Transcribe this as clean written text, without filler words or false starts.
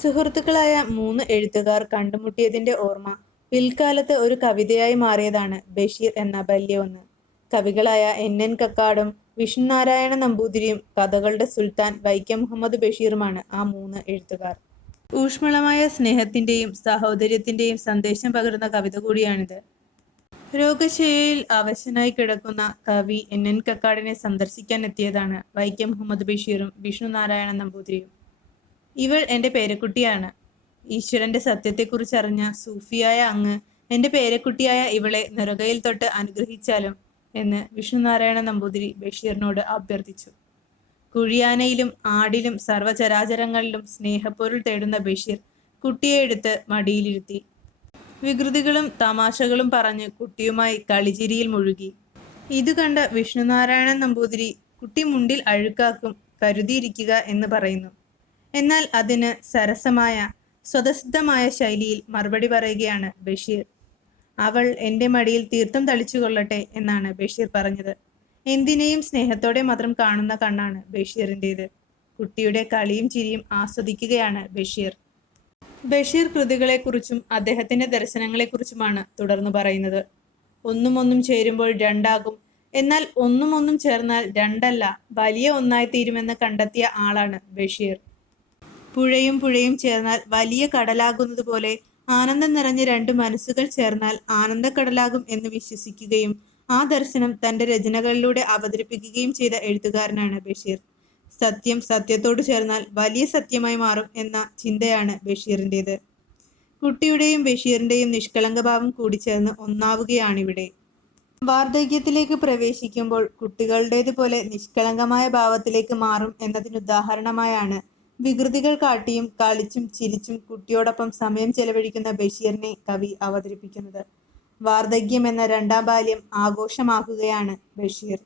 സുഹൃത്തുക്കളായ മൂന്ന് എഴുത്തുകാർ കണ്ടുമുട്ടിയതിന്റെ ഓർമ്മ പിൽക്കാലത്ത് ഒരു കവിതയായി മാറിയതാണ് ബഷീർ എന്ന ബല്യ ഒന്ന്. കവികളായ എൻ കക്കാടും വിഷ്ണുനാരായണ നമ്പൂതിരിയും കഥകളുടെ സുൽത്താൻ വൈക്കം മുഹമ്മദ് ബഷീറുമാണ് ആ മൂന്ന് എഴുത്തുകാർ. ഊഷ്മളമായ സ്നേഹത്തിന്റെയും സാഹോദര്യത്തിന്റെയും സന്ദേശം പകരുന്ന കവിത കൂടിയാണിത്. രോഗശയ്യയിൽ അവശനായി കിടക്കുന്ന കവി എൻ കക്കാടിനെ സന്ദർശിക്കാൻ എത്തിയതാണ് വൈക്കം മുഹമ്മദ് ബഷീറും വിഷ്ണുനാരായണ നമ്പൂതിരിയും. ഇവൾ എൻ്റെ പേരക്കുട്ടിയാണ്. ഈശ്വരന്റെ സത്യത്തെക്കുറിച്ചറിഞ്ഞ സൂഫിയായ അങ്ങ് എൻ്റെ പേരക്കുട്ടിയായ ഇവളെ നെറുകയിൽ തൊട്ട് അനുഗ്രഹിച്ചാലും എന്ന് വിഷ്ണുനാരായണ നമ്പൂതിരി ബഷീറിനോട് അഭ്യർത്ഥിച്ചു. കുഴിയാനയിലും ആടിലും സർവചരാചരങ്ങളിലും സ്നേഹപ്പൊരുൾ തേടുന്ന ബഷീർ കുട്ടിയെ എടുത്ത് മടിയിലിരുത്തി. വികൃതികളും തമാശകളും പറഞ്ഞ് കുട്ടിയുമായി കളിചിരിയിൽ മുഴുകി. ഇതു കണ്ട വിഷ്ണുനാരായണൻ നമ്പൂതിരി കുട്ടി മുണ്ടിൽ അഴുക്കാക്കും, കരുതിയിരിക്കുക എന്ന് പറയുന്നു. എന്നാൽ അതിന് സരസമായ സ്വതസിദ്ധമായ ശൈലിയിൽ മറുപടി പറയുകയാണ് ബഷീർ. അവൾ എൻ്റെ മടിയിൽ തീർത്ഥം തളിച്ചു കൊള്ളട്ടെ എന്നാണ് ബഷീർ പറഞ്ഞത്. എന്തിനേയും സ്നേഹത്തോടെ മാത്രം കാണുന്ന കണ്ണാണ് ബഷീറിൻ്റേത്. കുട്ടിയുടെ കളിയും ചിരിയും ആസ്വദിക്കുകയാണ് ബഷീർ. ബഷീർ കൃതികളെക്കുറിച്ചും അദ്ദേഹത്തിന്റെ ദർശനങ്ങളെക്കുറിച്ചുമാണ് തുടർന്ന് പറയുന്നത്. ഒന്നും ഒന്നും ചേരുമ്പോൾ രണ്ടാകും, എന്നാൽ ഒന്നും ഒന്നും ചേർന്നാൽ രണ്ടല്ല, വലിയ ഒന്നായി തീരുമെന്ന് കണ്ടെത്തിയ ആളാണ് ബഷീർ. പുഴയും പുഴയും ചേർന്നാൽ വലിയ കടലാകുന്നത് പോലെ ആനന്ദം നിറഞ്ഞ രണ്ട് മനസ്സുകൾ ചേർന്നാൽ ആനന്ദക്കടലാകും എന്ന് വിശ്വസിക്കുകയും ആ ദർശനം തൻ്റെ രചനകളിലൂടെ അവതരിപ്പിക്കുകയും ചെയ്ത എഴുത്തുകാരനാണ് ബഷീർ. സത്യം സത്യത്തോട് ചേർന്നാൽ വലിയ സത്യമായി മാറും എന്ന ചിന്തയാണ് ബഷീറിൻ്റേത്. കുട്ടിയുടെയും ബഷീറിൻ്റെയും നിഷ്കളങ്കഭാവം കൂടിച്ചേർന്ന് ഒന്നാവുകയാണിവിടെ. വാർദ്ധക്യത്തിലേക്ക് പ്രവേശിക്കുമ്പോൾ കുട്ടികളുടേതുപോലെ നിഷ്കളങ്കമായ ഭാവത്തിലേക്ക് മാറും എന്നതിനുദാഹരണമായാണ് വികൃതികൾ കാട്ടിയും കളിച്ചും ചിരിച്ചും കുട്ടിയോടൊപ്പം സമയം ചെലവഴിക്കുന്ന ബഷീറിനെ കവി അവതരിപ്പിക്കുന്നത്. വാർദ്ധക്യം എന്ന രണ്ടാം ബാല്യം ആഘോഷമാക്കുകയാണ് ബഷീർ.